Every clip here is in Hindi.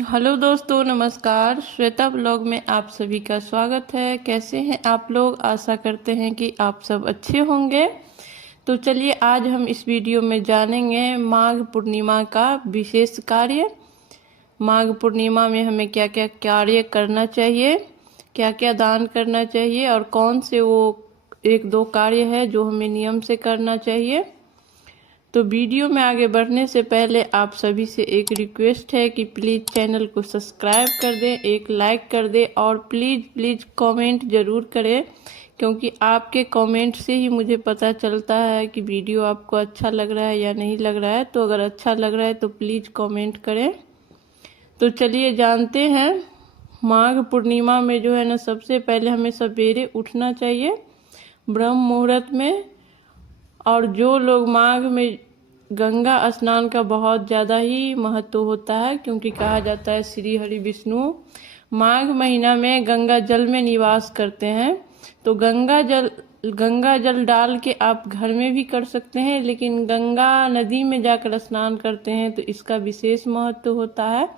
हेलो दोस्तों, नमस्कार। श्वेता ब्लॉग में आप सभी का स्वागत है। कैसे हैं आप लोग? आशा करते हैं कि आप सब अच्छे होंगे। तो चलिए आज हम इस वीडियो में जानेंगे माघ पूर्णिमा का विशेष कार्य। माघ पूर्णिमा में हमें क्या क्या कार्य करना चाहिए, क्या क्या दान करना चाहिए और कौन से वो एक दो कार्य है जो हमें नियम से करना चाहिए। तो वीडियो में आगे बढ़ने से पहले आप सभी से एक रिक्वेस्ट है कि प्लीज़ चैनल को सब्सक्राइब कर दें, एक लाइक कर दें और प्लीज़ कमेंट ज़रूर करें, क्योंकि आपके कमेंट से ही मुझे पता चलता है कि वीडियो आपको अच्छा लग रहा है या नहीं लग रहा है। तो अगर अच्छा लग रहा है तो प्लीज़ कमेंट करें। तो चलिए जानते हैं। माघ पूर्णिमा में जो है ना, सबसे पहले हमें सवेरे उठना चाहिए ब्रह्म मुहूर्त में। और जो लोग माघ में गंगा स्नान का बहुत ज़्यादा ही महत्व होता है, क्योंकि कहा जाता है श्री हरि विष्णु माघ महीना में गंगा जल में निवास करते हैं। तो गंगा जल डाल के आप घर में भी कर सकते हैं, लेकिन गंगा नदी में जाकर स्नान करते हैं तो इसका विशेष महत्व होता है।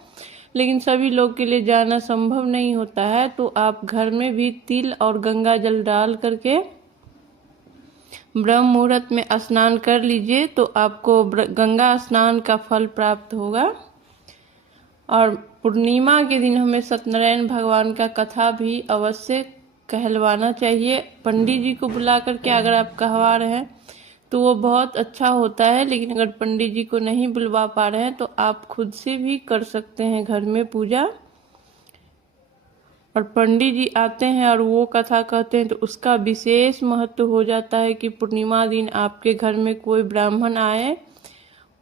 लेकिन सभी लोग के लिए जाना संभव नहीं होता है, तो आप घर में भी तिल और गंगा जल डाल करके ब्रह्म मुहूर्त में स्नान कर लीजिए, तो आपको गंगा स्नान का फल प्राप्त होगा। और पूर्णिमा के दिन हमें सत्यनारायण भगवान का कथा भी अवश्य कहलवाना चाहिए। पंडित जी को बुला करके अगर आप कहवा रहे हैं तो वो बहुत अच्छा होता है, लेकिन अगर पंडित जी को नहीं बुलवा पा रहे हैं तो आप खुद से भी कर सकते हैं घर में पूजा। और पंडित जी आते हैं और वो कथा कहते हैं तो उसका विशेष महत्व हो जाता है कि पूर्णिमा दिन आपके घर में कोई ब्राह्मण आए,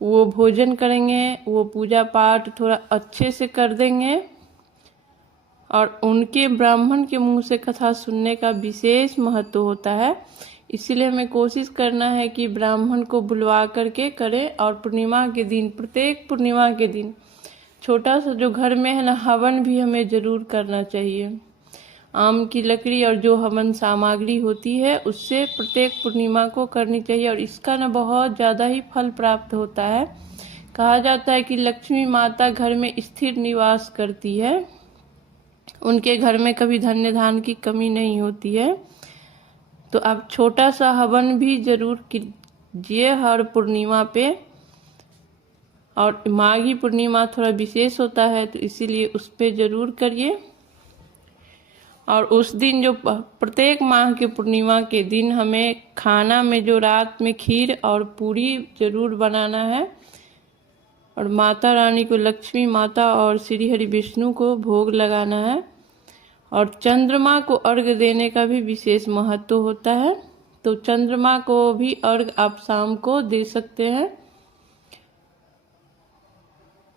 वो भोजन करेंगे, वो पूजा पाठ थोड़ा अच्छे से कर देंगे और उनके ब्राह्मण के मुंह से कथा सुनने का विशेष महत्व होता है। इसीलिए हमें कोशिश करना है कि ब्राह्मण को बुलवा करके करें। और पूर्णिमा के दिन, प्रत्येक पूर्णिमा के दिन छोटा सा जो घर में है ना, हवन भी हमें जरूर करना चाहिए। आम की लकड़ी और जो हवन सामग्री होती है उससे प्रत्येक पूर्णिमा को करनी चाहिए, और इसका ना बहुत ज़्यादा ही फल प्राप्त होता है। कहा जाता है कि लक्ष्मी माता घर में स्थिर निवास करती है, उनके घर में कभी धन्य धान की कमी नहीं होती है। तो आप छोटा सा हवन भी जरूर कीजिए हर पूर्णिमा पे। और माघी पूर्णिमा थोड़ा विशेष होता है तो इसीलिए उस पे जरूर करिए। और उस दिन जो प्रत्येक माह के पूर्णिमा के दिन हमें खाना में जो रात में खीर और पूरी जरूर बनाना है, और माता रानी को, लक्ष्मी माता और श्री हरि विष्णु को भोग लगाना है। और चंद्रमा को अर्घ्य देने का भी विशेष महत्व होता है, तो चंद्रमा को भी अर्घ्य आप शाम को दे सकते हैं।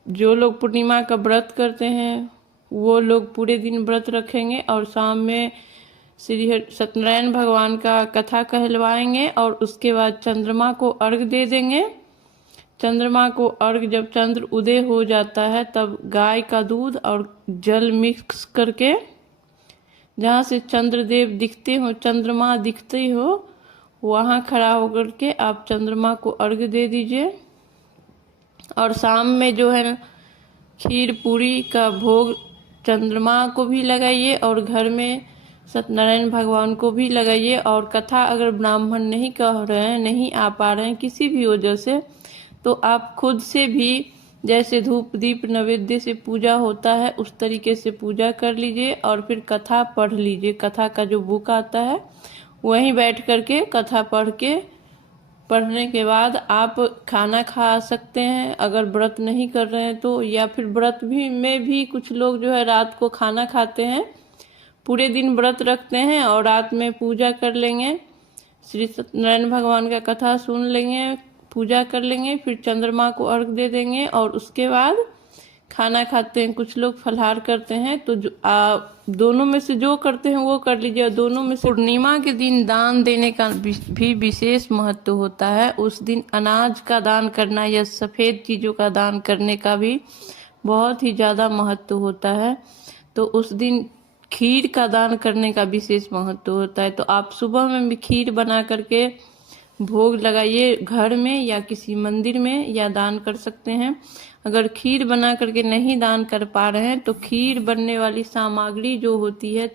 जो लोग पूर्णिमा का व्रत करते हैं वो लोग पूरे दिन व्रत रखेंगे और शाम में श्री सत्यनारायण भगवान का कथा कहलवाएंगे और उसके बाद चंद्रमा को अर्घ्य दे देंगे। चंद्रमा को अर्घ्य जब चंद्र उदय हो जाता है तब गाय का दूध और जल मिक्स करके, जहाँ से चंद्रदेव दिखते हो, चंद्रमा दिखते हो, वहाँ खड़ा होकर के आप चंद्रमा को अर्घ्य दे दीजिए। और शाम में जो है खीर पूरी का भोग चंद्रमा को भी लगाइए और घर में सत्यनारायण भगवान को भी लगाइए। और कथा अगर ब्राह्मण नहीं कह रहे हैं, नहीं आ पा रहे हैं किसी भी वजह से, तो आप खुद से भी जैसे धूप दीप नैवेद्य से पूजा होता है उस तरीके से पूजा कर लीजिए और फिर कथा पढ़ लीजिए। कथा का जो बुक आता है वहीं बैठ करके कथा पढ़ने के बाद आप खाना खा सकते हैं अगर व्रत नहीं कर रहे हैं तो। या फिर व्रत में भी कुछ लोग जो है रात को खाना खाते हैं, पूरे दिन व्रत रखते हैं और रात में पूजा कर लेंगे, श्री सत्यनारायण भगवान का कथा सुन लेंगे, पूजा कर लेंगे, फिर चंद्रमा को अर्घ दे देंगे और उसके बाद खाना खाते हैं। कुछ लोग फलाहार करते हैं। तो दोनों में से जो करते हैं वो कर लीजिए। दोनों में से पूर्णिमा के दिन दान देने का भी विशेष महत्व होता है। उस दिन अनाज का दान करना या सफ़ेद चीज़ों का दान करने का भी बहुत ही ज़्यादा महत्व होता है। तो उस दिन खीर का दान करने का विशेष महत्व होता है। तो आप सुबह में भी खीर बना करके भोग लगाइए घर में या किसी मंदिर में, या दान कर सकते हैं। अगर खीर बना करके नहीं दान कर पा रहे हैं तो खीर बनने वाली सामग्री जो होती है,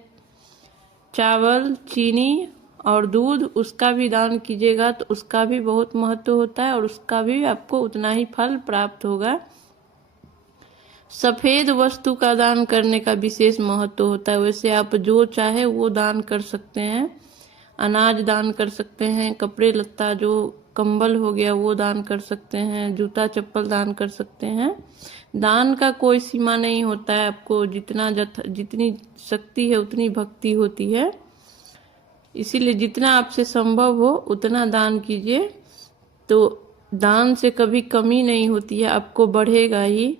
चावल, चीनी और दूध, उसका भी दान कीजिएगा तो उसका भी बहुत महत्व होता है और उसका भी आपको उतना ही फल प्राप्त होगा। सफ़ेद वस्तु का दान करने का विशेष महत्व होता है। वैसे आप जो चाहे वो दान कर सकते हैं। अनाज दान कर सकते हैं, कपड़े लत्ता जो कंबल हो गया वो दान कर सकते हैं, जूता चप्पल दान कर सकते हैं। दान का कोई सीमा नहीं होता है। आपको जितनी शक्ति है उतनी भक्ति होती है। इसीलिए जितना आपसे संभव हो उतना दान कीजिए। तो दान से कभी कमी नहीं होती है, आपको बढ़ेगा ही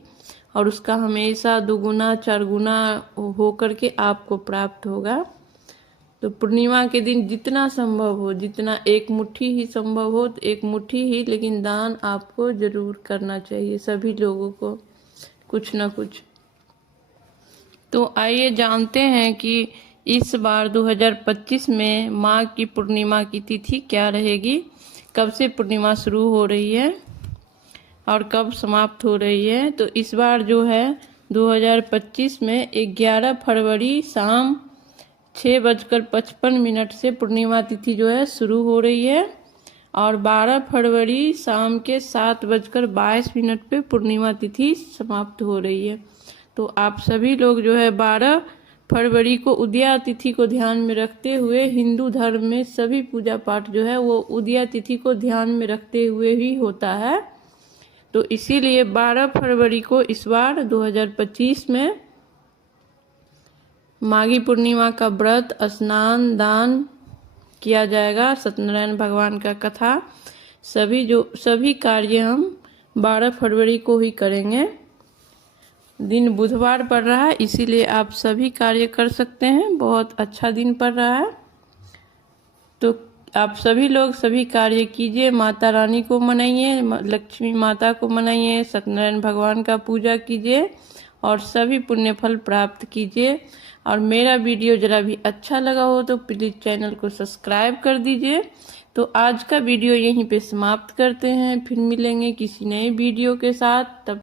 और उसका हमेशा दुगुना चारगुना हो करके आपको प्राप्त होगा। तो पूर्णिमा के दिन जितना संभव हो, जितना एक मुट्ठी ही संभव हो तो एक मुट्ठी ही, लेकिन दान आपको जरूर करना चाहिए सभी लोगों को कुछ न कुछ। तो आइए जानते हैं कि इस बार 2025 में माघ की पूर्णिमा की तिथि क्या रहेगी, कब से पूर्णिमा शुरू हो रही है और कब समाप्त हो रही है। तो इस बार जो है 2025 में 11 फरवरी शाम 6:55 से पूर्णिमा तिथि जो है शुरू हो रही है और 12 फरवरी शाम के 7:22 पे पूर्णिमा तिथि समाप्त हो रही है। तो आप सभी लोग जो है 12 फरवरी को उदया तिथि को ध्यान में रखते हुए, हिंदू धर्म में सभी पूजा पाठ जो है वो उदया तिथि को ध्यान में रखते हुए ही होता है। तो इसीलिए 12 फरवरी को इस बार 2025 में माघी पूर्णिमा का व्रत, स्नान, दान किया जाएगा। सत्यनारायण भगवान का कथा, सभी कार्य हम 12 फरवरी को ही करेंगे। दिन बुधवार पड़ रहा है, इसीलिए आप सभी कार्य कर सकते हैं। बहुत अच्छा दिन पड़ रहा है, तो आप सभी लोग सभी कार्य कीजिए। माता रानी को मनाइए, लक्ष्मी माता को मनाइए, सत्यनारायण भगवान का पूजा कीजिए और सभी पुण्य फल प्राप्त कीजिए। और मेरा वीडियो जरा भी अच्छा लगा हो तो प्लीज़ चैनल को सब्सक्राइब कर दीजिए। तो आज का वीडियो यहीं पे समाप्त करते हैं, फिर मिलेंगे किसी नए वीडियो के साथ। तब